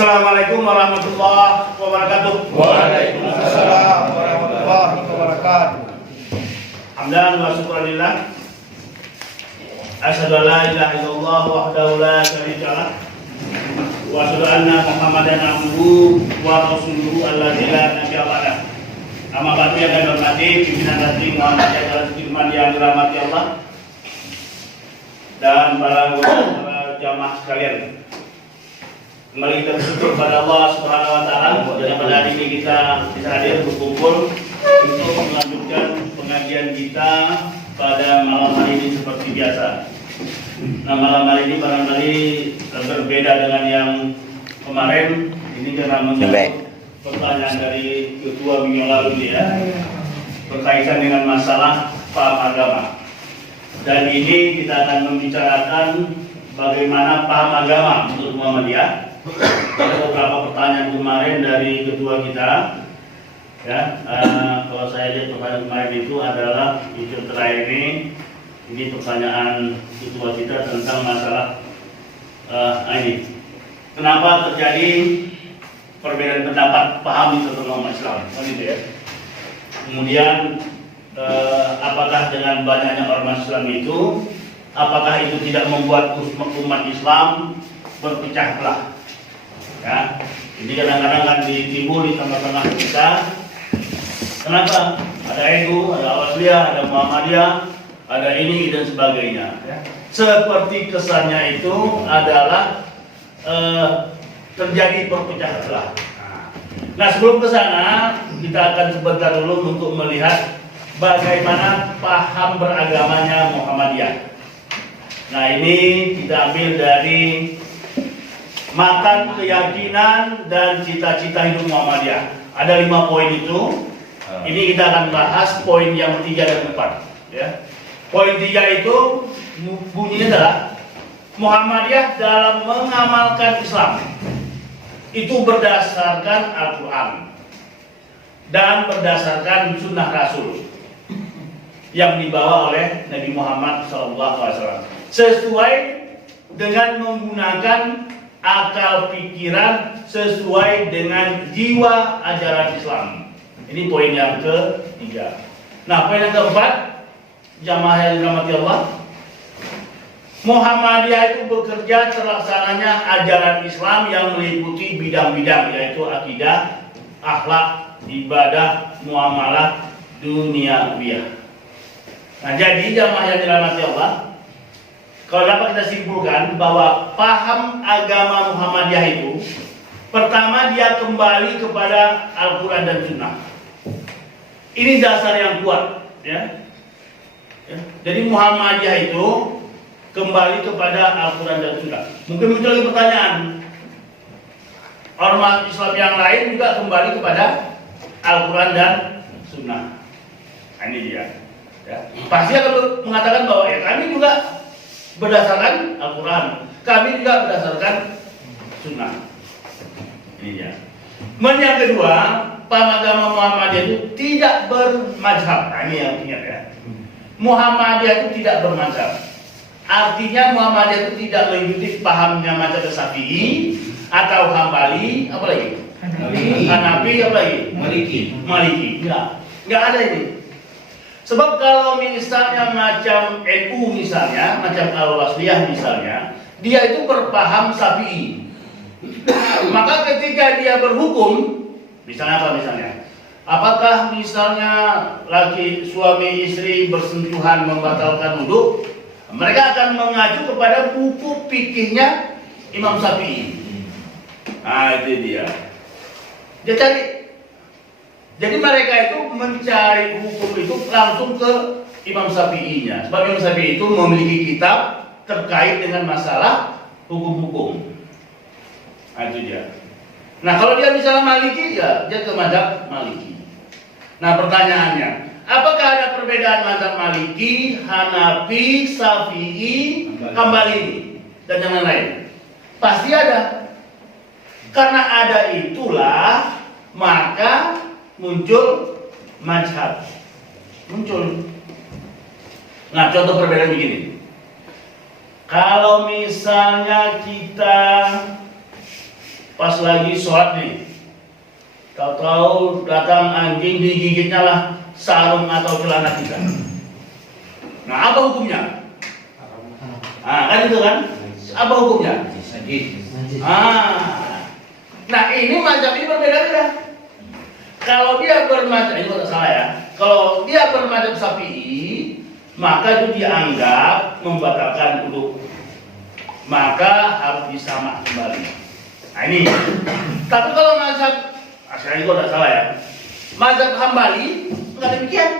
Assalamualaikum warahmatullahi wabarakatuh. Waalaikumsalam warahmatullahi wabarakatuh. Hamdan wa syukurillah. Asyhadu an la ilaha illallah wahdahu la syarika lah. Wa asyhadu anna Muhammadan abduhu wa rasuluhu alladzi la nabiyya ba'dah. Amma ba'du ya kami hormati pimpinan Datri Muhammadiyah Darul Firman yang dirahmati Allah dan para jamaah sekalian. Kembali kita bersyukur pada Allah Subhanahu wa taala yang pada hari ini kita bisa hadir berkumpul untuk melanjutkan pengajian kita pada malam hari ini seperti biasa. Nah, malam hari ini barangkali berbeda dengan yang kemarin. Ini karena menyangkut pertanyaan dari ketua minggu lalu ya, berkaitan dengan masalah paham agama. Dan ini kita akan membicarakan bagaimana paham agama menurut Muhammadiyah. Ada beberapa pertanyaan kemarin dari ketua kita, ya. Kalau saya lihat pertanyaan kemarin itu adalah itu terakhir ini pertanyaan ketua kita tentang masalah ini. Kenapa terjadi perbedaan pendapat paham di tentang umat Islam? Gitu ya. Kemudian apakah dengan banyaknya ormas Islam itu, apakah itu tidak membuat umat Islam berpecah belah? Ya, ini kadang-kadang kan ditimbul di tengah-tengah kita. Kenapa? Ada NU, ada Al-Wasliyah, ada Muhammadiyah, ada ini dan sebagainya. Ya. Seperti kesannya itu adalah terjadi perpecah belah. Nah, sebelum ke sana kita akan sebentar dulu untuk melihat bagaimana paham beragamanya Muhammadiyah. Nah, ini kita ambil dari Matan Keyakinan dan Cita-cita Hidup Muhammadiyah. Ada 5 poin itu. Ini kita akan bahas poin yang 3 dan 4. Ya. Poin 3 itu bunyinya adalah Muhammadiyah dalam mengamalkan Islam itu berdasarkan Al-Quran dan berdasarkan Sunnah Rasul yang dibawa oleh Nabi Muhammad SAW, sesuai dengan menggunakan akal pikiran sesuai dengan jiwa ajaran Islam. Ini poin yang ketiga. Nah, poin yang keempat, jamaah yang dirahmati Allah, Muhammadiyah itu bekerja terlaksananya ajaran Islam yang meliputi bidang-bidang, yaitu akidah, akhlak, ibadah, muamalah, duniawiyah. Nah, jadi jamaah yang dirahmati Allah, kalau dapat kita simpulkan bahwa paham agama Muhammadiyah itu, pertama dia kembali kepada Al-Quran dan Sunnah. Ini dasar yang kuat, ya. Jadi Muhammadiyah itu kembali kepada Al-Quran dan Sunnah. Mungkin muncul lagi pertanyaan, ormas Islam yang lain juga kembali kepada Al-Quran dan Sunnah. Nah, ini dia. Ya. Pasti akan mengatakan bahwa ya kami juga berdasarkan Al-Quran, kami juga berdasarkan Sunnah. Ini ya. Yang kedua, paham agama Muhammadiyah itu tidak bermadzhab. Nah, ini yang ingat ya. Muhammadiyah itu tidak bermadzhab. Artinya Muhammadiyah itu tidak mengikuti pahamnya mazhab Syafi'i atau Hambali, apa lagi? Hanafi, apa lagi? Maliki. Enggak ada ini. Sebab kalau misalnya macam NU misalnya, macam Al-Wasliyah misalnya, dia itu berpaham Syafi'i. Maka ketika dia berhukum, misalnya apa misalnya? Apakah misalnya laki suami istri bersentuhan membatalkan wudu? Mereka akan mengacu kepada buku fikihnya Imam Syafi'i. Nah, itu dia. Dia cari. Jadi mereka itu mencari hukum itu langsung ke Imam Syafi'inya. Sebab Imam Syafi'i itu memiliki kitab terkait dengan masalah hukum-hukum. Nah, itu dia. Nah, kalau dia misalnya Maliki, ya dia ke mazhab Maliki. Nah, pertanyaannya, apakah ada perbedaan mazhab Maliki, Hanafi, Syafi'i, Hambali dan yang lain? Pasti ada. Karena ada itulah maka muncul mazhab. Muncul. Nah, contoh perbedaan begini. Kalau misalnya kita pas lagi sholat nih, tahu-tahu datang anjing digigitnya lah sarung atau celana kita. Nah, apa hukumnya? Kan itu kan? Apa hukumnya? Nah ini mazhab ini berbeda-beda. Kalau dia bermadzhab, ini tidak salah ya. Kalau dia bermadzhab Syafi'i, maka itu dianggap membatalkan wudu. Maka harus disamak kembali. Nah ini. Tapi kalau mazhab, ini kok tidak salah ya. Mazhab Hambali enggak demikian.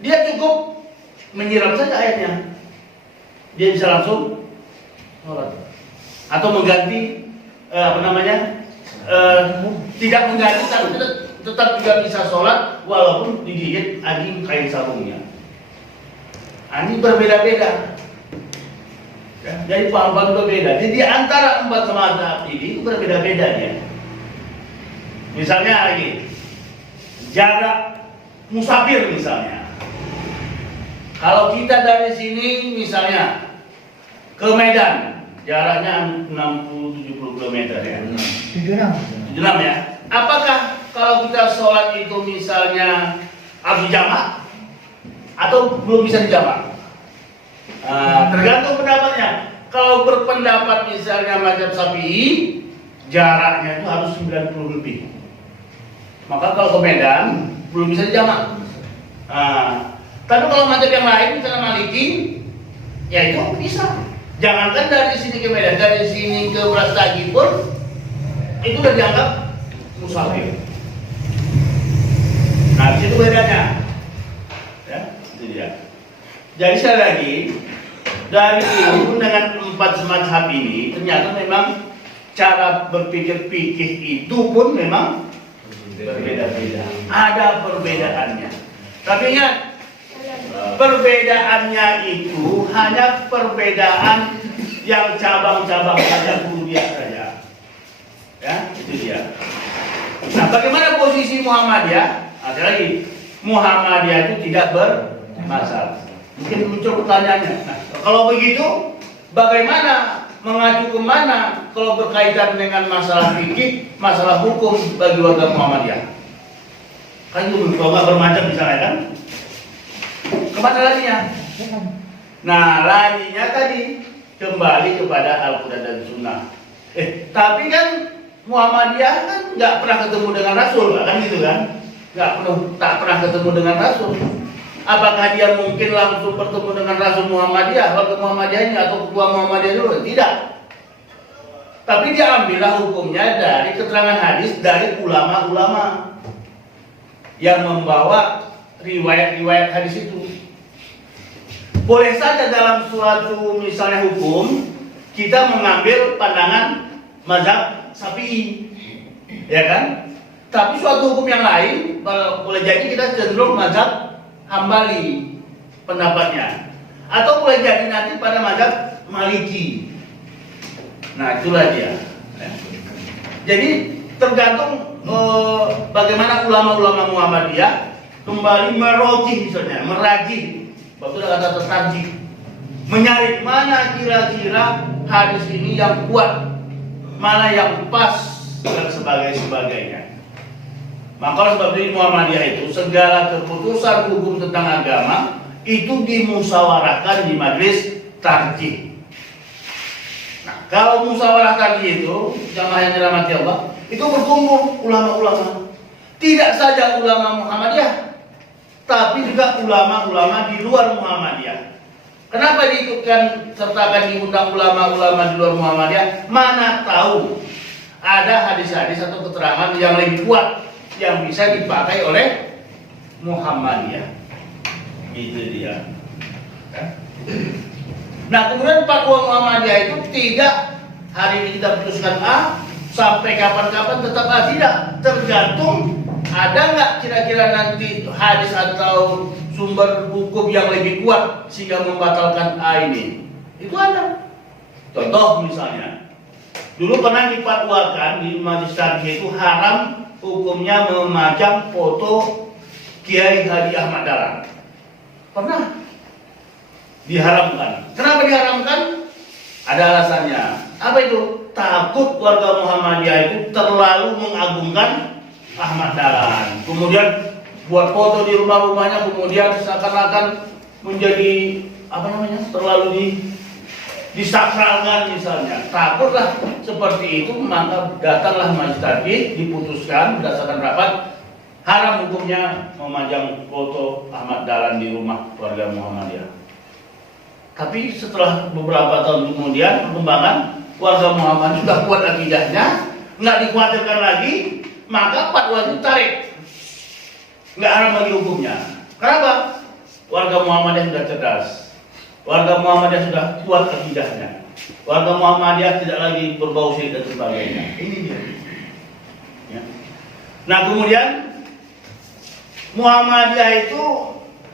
Dia cukup menyiram saja ayatnya. Dia bisa langsung sholat. Atau mengganti tidak mengganti, tapi tetap juga bisa sholat walaupun digigit anjing kain sarungnya. Ini berbeda-beda. Ya, jadi paham-paham berbeda. Jadi di antara empat mazhab ini berbeda-beda ya. Misalnya lagi jarak musafir misalnya. Kalau kita dari sini misalnya ke Medan, jaraknya 60-70 km ya. 76 ya. Apakah kalau kita sholat itu misalnya harus jamak atau belum bisa dijamak? Tergantung pendapatnya. Kalau berpendapat misalnya mazhab Syafi'i, jaraknya itu harus 90 lebih. Maka kalau ke Medan belum bisa dijamak. Tapi kalau mazhab yang lain misalnya Maliki, ya itu bisa. Jangankan dari sini ke Medan, dari sini ke Brastagi pun itu udah dianggap musafir. Nah, di situ bedanya. Ya, itu dia. Jadi sekali lagi, dari itu dengan empat mazhab ini ternyata memang cara berpikir fikih itu pun memang berbeda-beda. Ada perbedaannya. Tapi ingat, perbedaannya itu hanya perbedaan yang cabang-cabang saja, kuliah saja. Ya, itu dia. Nah, bagaimana posisi Muhammadiyah? Ada lagi, Muhammadiyah itu tidak bermasalah. Mungkin muncul pertanyaannya. Nah, kalau begitu, bagaimana mengacu kemana kalau berkaitan dengan masalah fikih, masalah hukum bagi warga Muhammadiyah? Kan itu kalau nggak bermacam misalnya kan? Kemana larinya? Nah, larinya tadi kembali kepada Al-Quran dan Sunnah. Tapi kan Muhammadiyah kan nggak pernah ketemu dengan Rasul, kan gitu kan? Tak pernah ketemu dengan Rasul. Apakah dia mungkin langsung bertemu dengan Rasul Muhammadiyah, warga Muhammadiyah ini atau ketua Muhammadiyah dulu? Tidak. Tapi dia ambillah hukumnya dari keterangan hadis dari ulama-ulama yang membawa riwayat-riwayat hadis itu. Boleh saja dalam suatu misalnya hukum kita mengambil pandangan mazhab Syafi'i, ya kan? Tapi suatu hukum yang lain boleh jadi kita cenderung mazhab Hambali pendapatnya, atau boleh jadi nanti pada mazhab Maliki. Nah, itulah dia. Jadi tergantung bagaimana ulama-ulama Muhammadiyah kembali merojih misalnya, merajih, betul kata tertarjih, mencari mana kira-kira hadis ini yang kuat, mana yang pas dan sebagainya. Maka oleh sebab itu Muhammadiyah itu segala keputusan hukum tentang agama itu dimusyawarahkan di majelis tarjih. Nah, kalau musyawarah tarjih itu jamaah yang dirahmati Allah, itu berkumpul ulama-ulama. Tidak saja ulama Muhammadiyah, tapi juga ulama-ulama di luar Muhammadiyah. Kenapa diikutkan sertakan diundang ulama-ulama di luar Muhammadiyah? Mana tahu ada hadis-hadis atau keterangan yang lebih kuat yang bisa dipakai oleh Muhammadiyah. Itu dia. Nah, kemudian fatwa Muhammadiyah itu tidak hari ini kita putuskan A, sampai kapan-kapan tetap A, tidak. Tergantung ada nggak kira-kira nanti hadis atau sumber hukum yang lebih kuat sehingga membatalkan A ini. Itu ada. Contoh misalnya, dulu pernah difatwakan di majelis tarjih itu haram hukumnya memajang foto Kiai Haji Ahmad Dahlan. Pernah diharamkan. Kenapa diharamkan? Ada alasannya. Apa itu? takut warga Muhammadiyah itu terlalu mengagungkan Ahmad Dahlan. Kemudian buat foto di rumah-rumahnya, kemudian seakan-akan menjadi terlalu disakralkan misalnya. Takutlah seperti itu, maka datanglah majelis taklim, diputuskan berdasarkan rapat haram hukumnya memajang foto Ahmad Dahlan di rumah warga Muhammadiyah. Tapi setelah beberapa tahun kemudian perkembangan, warga Muhammadiyah sudah kuat akidahnya, nggak dikhawatirkan lagi, maka fatwa itu tarik, nggak haram lagi hukumnya. Kenapa? Warga Muhammadiyah sudah cerdas, warga Muhammadiyah sudah kuat akidahnya, warga Muhammadiyah tidak lagi berbau syirik dan sebagainya. Ini dia. Ya. Nah kemudian Muhammadiyah itu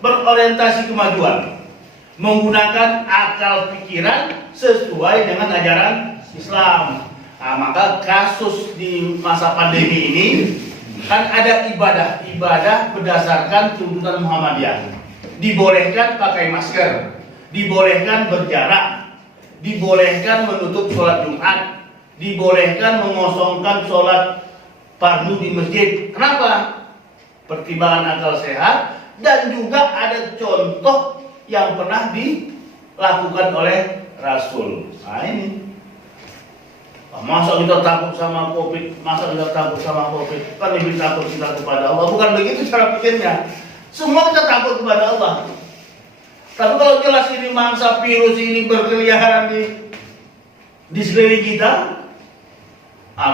berorientasi kemajuan, menggunakan akal pikiran sesuai dengan ajaran Islam. Nah, maka kasus di masa pandemi ini kan ada ibadah berdasarkan tuntunan Muhammadiyah. Dibolehkan pakai masker, dibolehkan berjarak, dibolehkan menutup sholat Jumat, dibolehkan mengosongkan sholat fardu di masjid. Kenapa? Pertimbangan akal sehat, dan juga ada contoh yang pernah dilakukan oleh Rasul. Nah ini, masa kita takut sama COVID? Masa kita takut sama COVID? Kan lebih takut kita kepada Allah. Bukan begitu cara pikirnya. Semua kita takut kepada Allah. Tapi kalau jelas ini mangsa virus ini berkeliaran di sekeliling kita,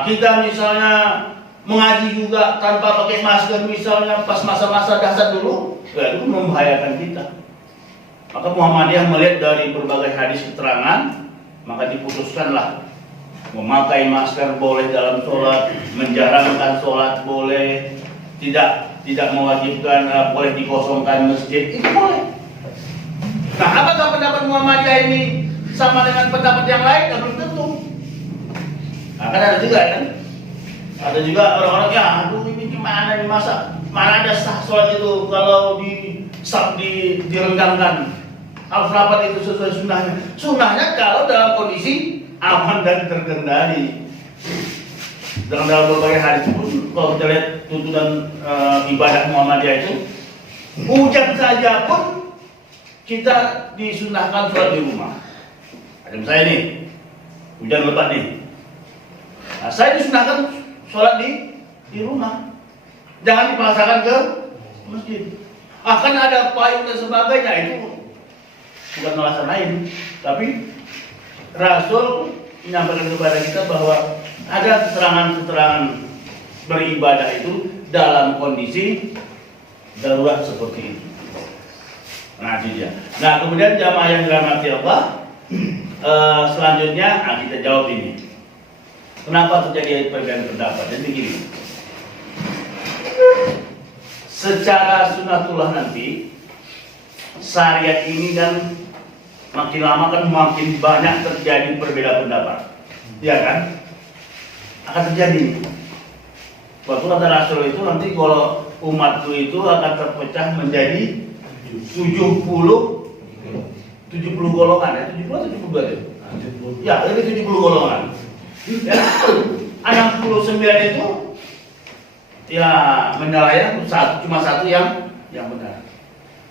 kita misalnya mengaji juga tanpa pakai masker misalnya pas masa-masa dahsyat dulu, ya itu membahayakan kita. Maka Muhammadiyah melihat dari berbagai hadis keterangan, maka diputuskanlah memakai masker boleh dalam sholat, menjarangkan sholat boleh, tidak mewajibkan boleh dikosongkan masjid, itu boleh. Nah, apakah pendapat Muhammadiyah ini sama dengan pendapat yang lain? Ya, belum tentu. Nah, kan ada juga kan? Ada juga orang-orang ya, aduh ini gimana nih, mana ada sah sholat itu kalau direnggangkan. Harus rapat itu sesuai sunnahnya. Sunnahnya kalau dalam kondisi aman dan terkendali. Dalam berbagai hadis pun, kalau kita lihat tuntunan ibadah Muhammadiyah itu, hujan saja pun kita disunahkan sholat di rumah. Ada saya nih, hujan lebat nih. Nah, saya disunahkan sholat di rumah, jangan dipaksakan ke masjid. Akan ada payung dan sebagainya, itu bukan alasan lain. Tapi Rasul menyampaikan kepada kita bahwa ada keterangan-keterangan beribadah itu dalam kondisi darurat seperti itu. Nah, itu dia. Nah, kemudian jamaah yang dirahmati Allah, selanjutnya kita jawab ini. Kenapa terjadi perbedaan pendapat? Jadi begini, secara sunatullah nanti syariat ini kan makin lama kan makin banyak terjadi perbedaan pendapat, ya kan? Akan terjadi. Waktu kata Rasul itu nanti kalau umatku itu akan terpecah menjadi 70 golongan ya, 70 atau 72 ya? Ya, ini 70 golongan. Ya, 69 itu ya menyalahi cuma satu yang benar.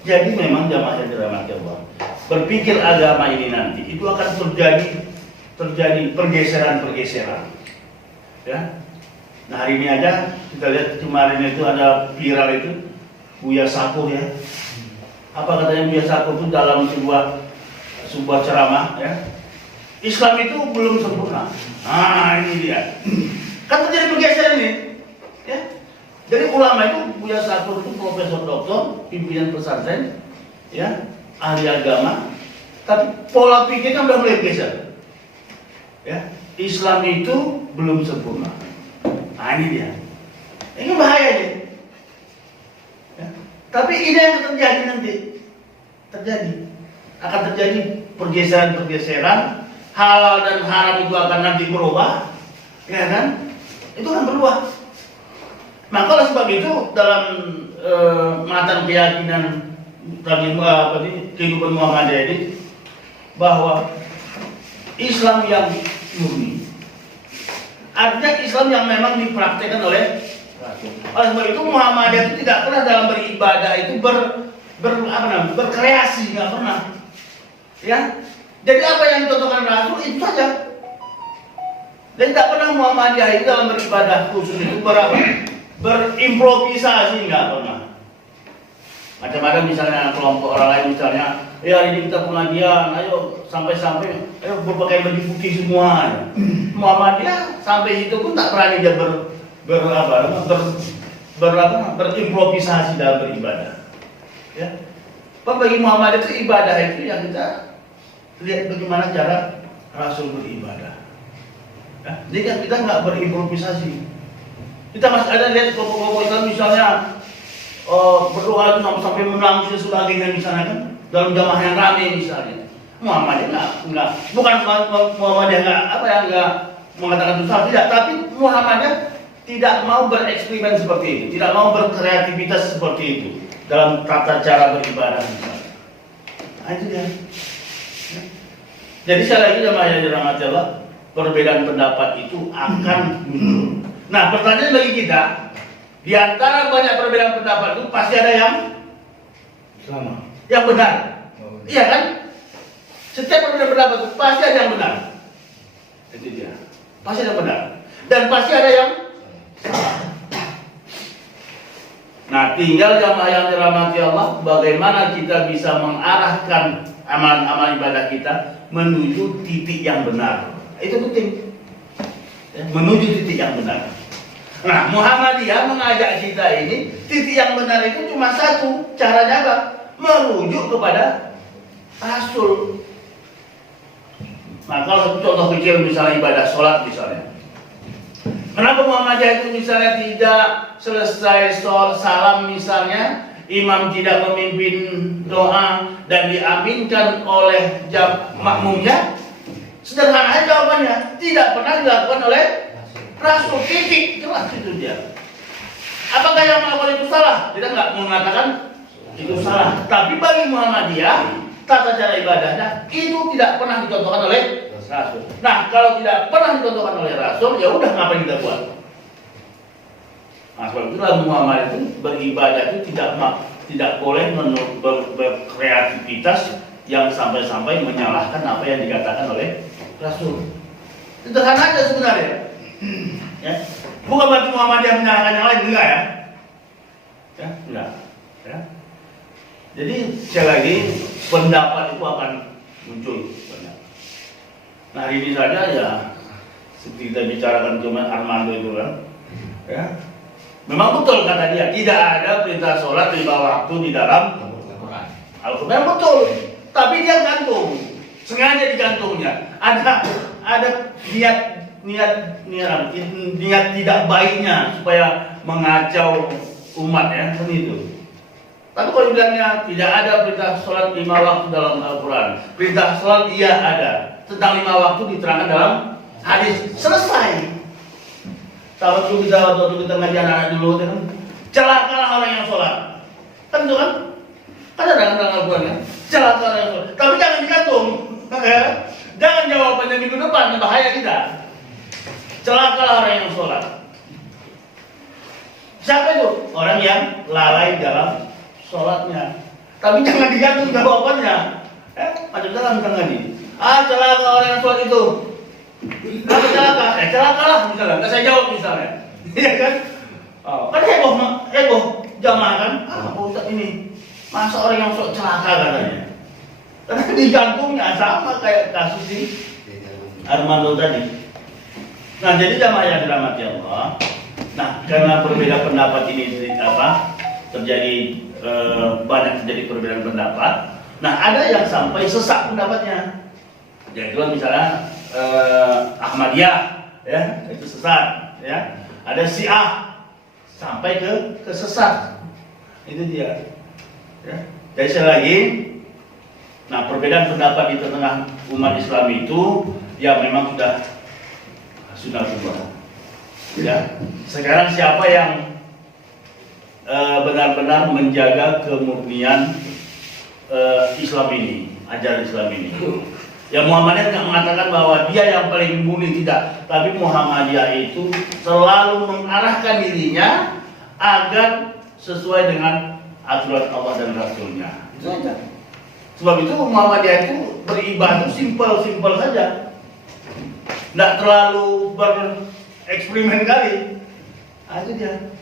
Jadi memang jamaah yang dirahmati Allah, berpikir agama ini nanti itu akan terjadi pergeseran. Ya. Nah, hari ini aja kita lihat kemarin itu ada viral itu Buya Sakur ya. Apa katanya Buya Sakur itu dalam sebuah ceramah ya. Islam itu belum sempurna. Nah, ini dia. Kan terjadi pergeseran ini. Ya. Jadi ulama itu Buya Sakur itu profesor doktor, pimpinan pesantren, ya, ahli agama. Tapi pola pikirnya udah mulai geser. Ya. Islam itu belum sempurna. Nah, ini dia. Ini bahaya nih. Ya. Tapi ini yang terjadi nanti. Akan terjadi pergeseran. Halal dan haram itu akan nanti berubah, ya kan? Itu akan berubah. Maka oleh sebab itu dalam matan keyakinan kehidupan Muhammadiyah ini bahwa Islam yang murni, Artinya Islam yang memang dipraktekkan oleh Rasul. Oleh sebab itu Muhammadiyah itu tidak pernah dalam beribadah itu berkreasi, nggak pernah. Ya, jadi apa yang dicontohkan Rasul itu saja. Dan tidak pernah Muhammadiyah itu dalam beribadah khusus itu berimprovisasi, nggak pernah. Macam-macam misalnya kelompok orang lain misalnya, ya hari ini kita pengajian, ayo sampai-sampai, ayo berpakai baju putih semua. Muhammadiyah sampai itu pun tak berani dia berimprovisasi dalam beribadah. Ya, bagi Muhammadiyah itu ibadah itu yang kita lihat bagaimana cara Rasul beribadah. Ya, jadi kita nggak berimprovisasi. Kita masih ada lihat kelompok-kelompok Islam misalnya berdoa itu sampai menangis dan sebagainya misalnya kan dalam jamaah yang ramai misalnya. Muhammadiyah bukan Muhammadiyah nggak mengatakan itu salah, tidak, tapi Muhammadiyah tidak mau bereksperimen seperti itu, tidak mau berkreativitas seperti itu dalam tata cara beribadah misalnya. Nah, itu dia. Jadi sekali lagi jamaah yang dirahmati Allah, perbedaan pendapat itu akan muncul. Nah, pertanyaan bagi kita, di antara banyak perbedaan pendapat itu pasti ada yang Sama. yang benar. Iya kan? Setiap perbedaan pendapat itu pasti ada yang benar. Itu dia. Pasti ada yang benar. Dan pasti ada yang salah. Nah, tinggal jamaah yang dirahmati Allah, bagaimana kita bisa mengarahkan amalan-amalan ibadah kita menuju titik yang benar. Itu penting. Menuju titik yang benar. Nah, Muhammadiyah mengajak kita ini, titik yang benar itu cuma satu, caranya apa? Merujuk kepada Rasul. Nah, kalau contoh kecil misalnya ibadah sholat misalnya. Kenapa Muhammadiyah itu misalnya tidak selesai salam misalnya, imam tidak memimpin doa dan diaminkan oleh makmumnya? Sederhana aja jawabannya, tidak pernah dilakukan oleh Rasul, titik, jelas itu dia. Apakah yang melakukan itu salah? Kita nggak mengatakan itu salah. Tapi bagi Muhammadiyah, tata cara ibadahnya itu tidak pernah dicontohkan oleh Rasul. Nah, kalau tidak pernah dicontohkan oleh Rasul, ya udah ngapain kita buat? Nah, sebab itu dalam Muhammadiyah itu beribadah itu tidak boleh berkreativitas yang sampai-sampai menyalahkan apa yang dikatakan oleh Rasul. Sederhana aja sebenarnya. Ya. Bukan berarti Muhammadiyah menyalahkan yang lain, enggak ya? Ya, enggak. Ya. Jadi sekali lagi pendapat itu akan muncul banyak. Nah, hari ini saja ya seperti kita bicarakan cuma Armando itu kan, ya. Memang betul kata dia, tidak ada perintah sholat 5 waktu di dalam Al-Quran, betul. Tapi dia gantung, sengaja digantungnya. Ada niat tidak baiknya supaya mengacau umat ya, kan itu. Tapi kalau bilangnya tidak ada perintah sholat 5 waktu dalam Al-Quran, perintah sholat iya ada. Tentang 5 waktu diterangkan dalam hadis, selesai. Sahabat dulu waktu kita ngaji anak-anak dulu kan, celakalah orang yang sholat, kan itu kan? Kan ada dalam Al-Quran kan? Celakalah orang yang sholat. Tapi jangan digantung, ya. Jangan jawabannya minggu depan, bahaya kita. Celakalah orang yang sholat. Siapa itu? Orang yang lalai dalam sholatnya. Tapi jangan digantung jawabannya. Macam dalam tengah ini. Celaka orang yang sholat itu. Kenapa celaka? Celakalah misalnya. Nggak saya jawab misalnya. Iya kan? Kan heboh jamaah kan? Pak Ustadz ini masa orang yang sholat celaka katanya. Karena digantungnya sama kayak kasus di Armando tadi. Nah, jadi jamaah yang dirahmati Allah. Nah, karena berbeda pendapat ini terjadi banyak terjadi perbedaan pendapat. Nah, ada yang sampai sesat pendapatnya. Jadi kalau misalnya Ahmadiyah, ya itu sesat, ya. Ada Syiah sampai ke sesat. Itu dia. Ya. Jadi sekali lagi, nah perbedaan pendapat di tengah umat Islam itu ya memang sudah berubah. Ya. Sekarang siapa yang benar-benar menjaga kemurnian Islam ini, ajaran Islam ini? Ya Muhammadiyah tidak mengatakan bahwa dia yang paling mulia, tidak. Tapi Muhammadiyah itu selalu mengarahkan dirinya agar sesuai dengan aturan Allah dan Rasulnya. Itu saja. Sebab itu Muhammadiyah itu beribadah simpel-simpel saja. Tidak terlalu bereksperimen kali. Nah, itu dia.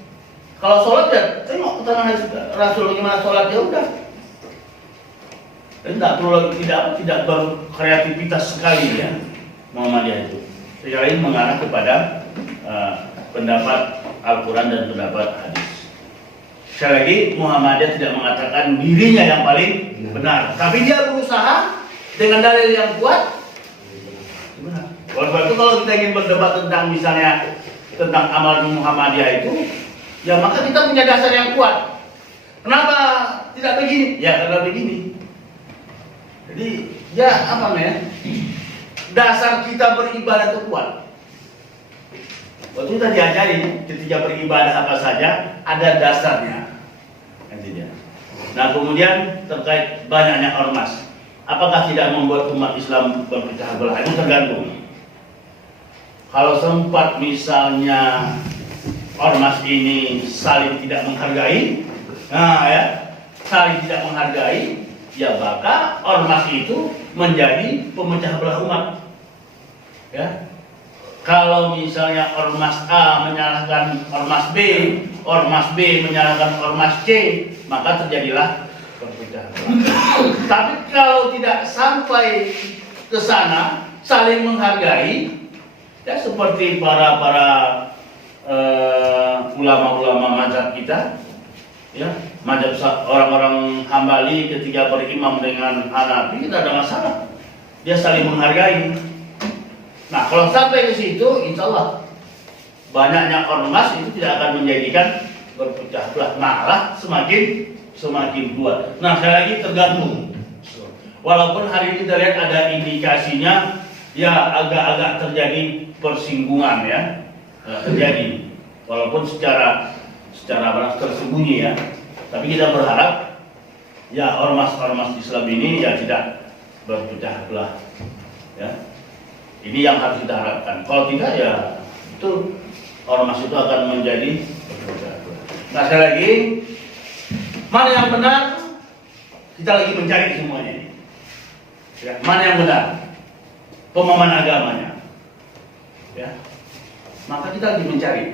Kalau sholat ya tengok keterangan Rasul gimana sholat, ya udah. Tidak perlu, tidak berkreativitas sekali ya Muhammadiyah itu. Sekali mengarah kepada pendapat Al-Quran dan pendapat hadis. Sekali lagi Muhammadiyah tidak mengatakan dirinya yang paling benar, tapi dia berusaha dengan dalil yang kuat. Benar. Oleh itu kalau kita ingin berdebat tentang misalnya tentang amal Muhammadiyah itu, ya maka kita punya dasar yang kuat. Kenapa tidak begini? Ya karena begini. Jadi ya apa namanya, dasar kita beribadah itu kuat. Waktu kita diajari ketika beribadah apa saja ada dasarnya. Nah kemudian terkait banyaknya ormas, apakah tidak membuat umat Islam berpecah belah? Itu tergantung. Kalau sempat misalnya ormas ini saling tidak menghargai, saling tidak menghargai, ya maka ormas itu menjadi pemecah belah umat. Ya. Kalau misalnya ormas A menyalahkan ormas B menyalahkan ormas C, maka terjadilah perpecahan belah. Tapi kalau tidak sampai ke sana, saling menghargai, ya seperti para ulama-ulama mazhab kita, ya, mazhab orang-orang Hambali ketika berimam dengan Hanafi tidak ada masalah, dia saling menghargai. Nah kalau sampai ke situ, insya Allah banyaknya ormas itu tidak akan menjadikan berpecah belah, malah semakin kuat. Nah sekali lagi tergantung. Walaupun hari ini kita lihat ada indikasinya, ya agak-agak terjadi persinggungan ya, terjadi. Walaupun secara tersembunyi ya. Tapi kita berharap ya ormas-ormas Islam ini ya tidak berpecah belah. Ya. Ini yang harus kita harapkan. Kalau tidak ya itu ormas itu akan menjadi berpecah belah. Nah sekali lagi, mana yang benar? Kita lagi mencari semuanya ini. Ya, mana yang benar? Pemahaman agamanya. Ya. Maka kita lagi mencari.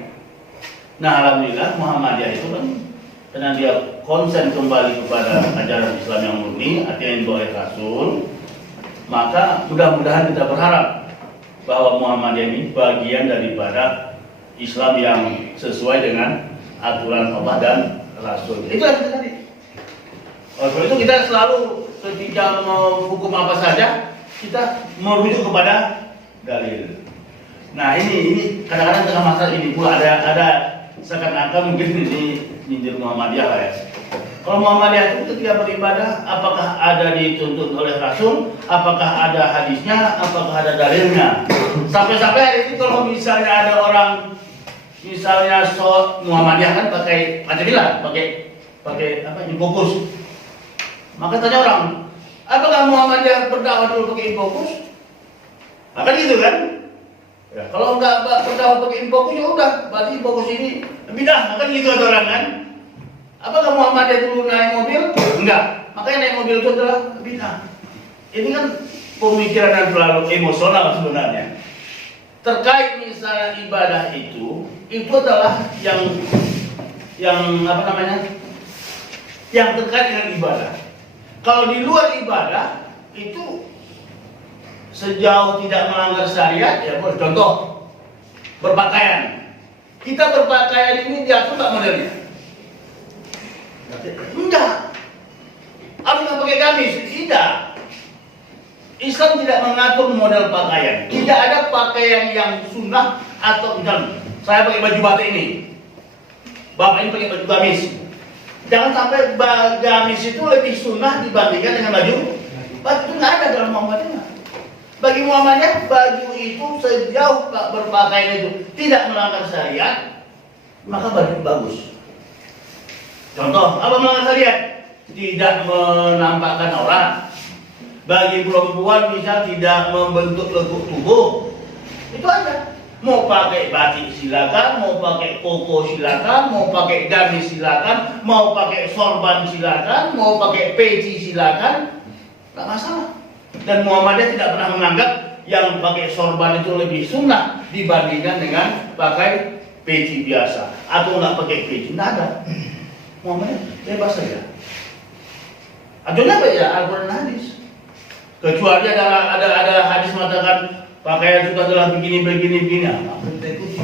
Nah alhamdulillah Muhammadiyah itu kan karena dia konsen kembali kepada ajaran Islam yang murni, artinya yang oleh Rasul, maka mudah-mudahan kita berharap bahwa Muhammadiyah ini bagian daripada Islam yang sesuai dengan aturan Allah dan Rasul. Itu yang kita cari. Oleh itu kita selalu ketika mau hukum apa saja kita merujuk kepada dalil. Nah ini kadang-kadang tengah masalah ini pula ada seakan-akan mungkin ini nyindir Muhammadiyah lah ya. Kalau Muhammadiyah itu ketika beribadah, apakah ada dituntut oleh Rasul, apakah ada hadisnya, apakah ada dalilnya? Sampai-sampai hari ini kalau misalnya ada orang, misalnya Muhammadiyah kan pakai Pancasila, pakai apa? Infokus. Maka tanya orang, apakah Muhammadiyah berdakwah dulu pakai infokus? Maka gitu kan? Ya, kalau enggak berdakwah pakai infokus ya udah, berarti infokus ini bidah. Maka gitu ada orang kan? Apakah Muhammadiyah dulu naik mobil? Enggak. Makanya naik mobil itu adalah bidah. Ini kan pemikiran yang terlalu emosional sebenarnya. Terkait misalnya ibadah itu adalah yang apa namanya? Yang terkait dengan ibadah. Kalau di luar ibadah itu sejauh tidak melanggar syariat ya boleh. Contoh berpakaian. Kita berpakaian ini diatur tak modelnya? Enggak. Harus nggak pakai gamis? Tidak. Islam tidak mengatur model pakaian. Tidak ada pakaian yang sunnah atau misalnya saya pakai baju batik ini, bapak ini pakai baju gamis. Jangan sampai gamis itu lebih sunnah dibandingkan dengan baju. Baju itu nggak ada dalam Muhammadiyah. Bagi Muhammadiyah baju itu sejauh berpakaian itu tidak melanggar syariat, maka baju bagus. Contoh, apa melanggar syariat? Tidak menampakkan aurat, Bagi perempuan misal tidak membentuk lekuk tubuh, itu aja. Mau pakai batik silakan, mau pakai koko silakan, mau pakai gamis silakan, mau pakai sorban silakan, mau pakai peci silakan, nggak masalah. Dan Muhammadiyah tidak pernah menganggap yang pakai sorban itu lebih sunnah dibandingkan dengan pakai peci biasa atau nggak pakai peci, nggak ada. Muhammadiyah bebas saja. Ajunya apa ya? Al-Quran hadis. Kecuali ada hadis mengatakan pakaian sudah telah begini. Apa kita ikuti?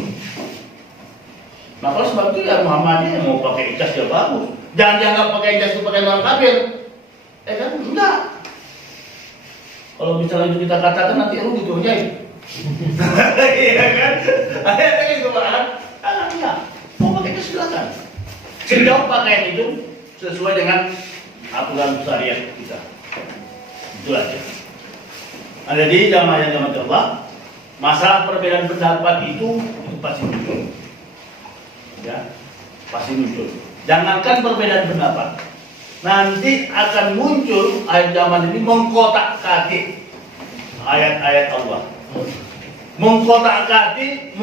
Nah kalau sebab itu ya Muhammadiyah mau pakai jas ya bagus. Jangan dianggap pakai jas itu pakai orang kafir. Kan? Enggak. Kalau misalnya itu kita katakan nanti rugi tuh Jai. Iya kan? Ada gitu kan? Enggak. Mau pakai jas silakan. Sejauh pakaian itu sesuai dengan aturan syariat kita. Itu aja. Jadi jamaah yang dirahmati Allah, masalah perbedaan pendapat itu pasti muncul. Ya, pasti muncul. Jangankan perbedaan pendapat, nanti akan muncul ayat zaman ini mengkotak-katik ayat-ayat Allah. Mengkotak-katik,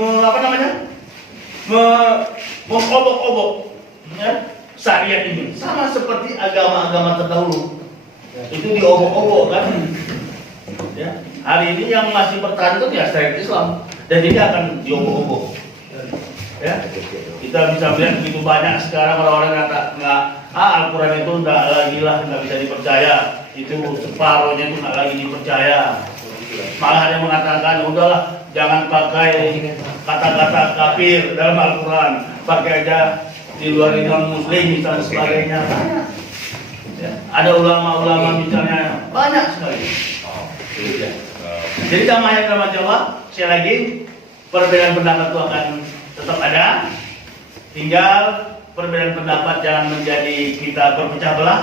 mengobok-obok ya, syariat ini. Sama seperti agama-agama terdahulu. Itu diobok-obok kan. Ya, hari ini yang masih bertahan itu ya syariat Islam. Dan ini akan diobok-obok. Ya, kita bisa melihat begitu banyak sekarang orang-orang nggak Al-Quran itu nggak bisa dipercaya. Itu separohnya itu nggak lagi dipercaya. Malah ada yang mengatakan udahlah jangan pakai kata-kata kafir dalam Al-Quran, pakai aja di luar non Muslim misalnya sebagainya. Ya, ada ulama-ulama misalnya banyak sekali. Jadi jamaah yang dirahmati Allah, sekali lagi perbedaan pendapat itu akan tetap ada. Tinggal perbedaan pendapat jangan menjadi kita berpecah belah,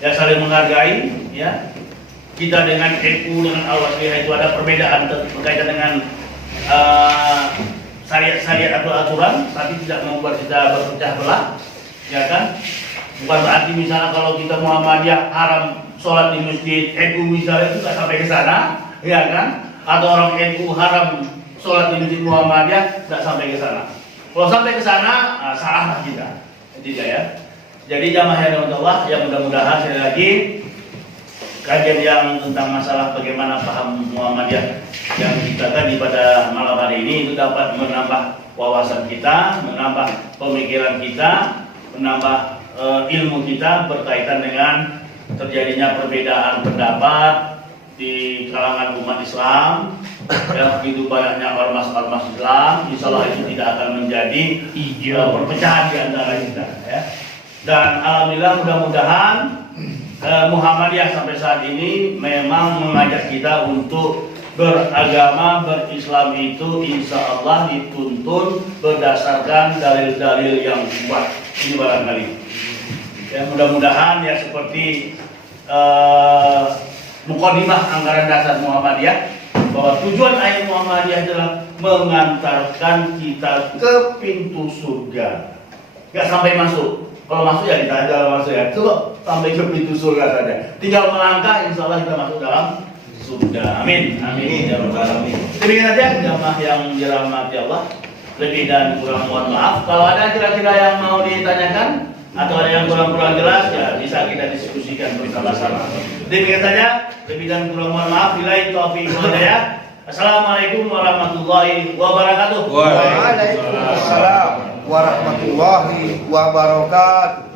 ya saling menghargai. Ya, kita dengan NU dengan Al-Wasliyah itu ada perbedaan berkaitan dengan syariat-syariat atau aturan, tapi tidak membuat kita berpecah belah, ya kan? Bukan berarti misalnya kalau kita Muhammadiyah haram sholat di masjid, NU misalnya itu nggak sampai ke sana, ya kan? Atau orang NU haram sholat di masjid Muhammadiyah nggak sampai ke sana. Kalau sampai ke sana, salah kita, tidak ya. Jadi jamaah yang dirahmati Allah, yang mudah-mudahan sekali lagi kajian yang tentang masalah bagaimana paham Muhammadiyah yang kita tadi pada malam hari ini itu dapat menambah wawasan kita, menambah pemikiran kita, menambah ilmu kita berkaitan dengan terjadinya perbedaan pendapat di kalangan umat Islam. Ya, begitu banyaknya ormas-ormas Islam, insya Allah itu tidak akan menjadi perpecahan di antara kita. Ya. Dan alhamdulillah mudah-mudahan Muhammadiyah sampai saat ini memang mengajak kita untuk beragama, berislam itu insya Allah dituntun berdasarkan dalil-dalil yang kuat. Ini barangkali. Ya, mudah-mudahan ya seperti mukadimah anggaran dasar Muhammadiyah bahwa tujuan ayat Muhammadiyah adalah mengantarkan kita ke pintu surga. Gak sampai masuk. Kalau masuk ya kita aja masuk ya. Coba sampai ke pintu surga saja. Tinggal melangkah, insya Allah kita masuk dalam surga. Amin. Amin. Ya Rabbal Alamin. Demikian saja jamaah yang dirahmati Allah. Lebih dan kurang mohon maaf. Kalau ada kira-kira yang mau ditanyakan atau ada yang kurang jelas ya bisa kita diskusikan bersama-sama. Demikian saja. Lebih dan kurang mohon maaf. Billahi taufiq wal hidayah. Assalamualaikum warahmatullahi wabarakatuh. Waalaikumsalam warahmatullahi wabarakatuh.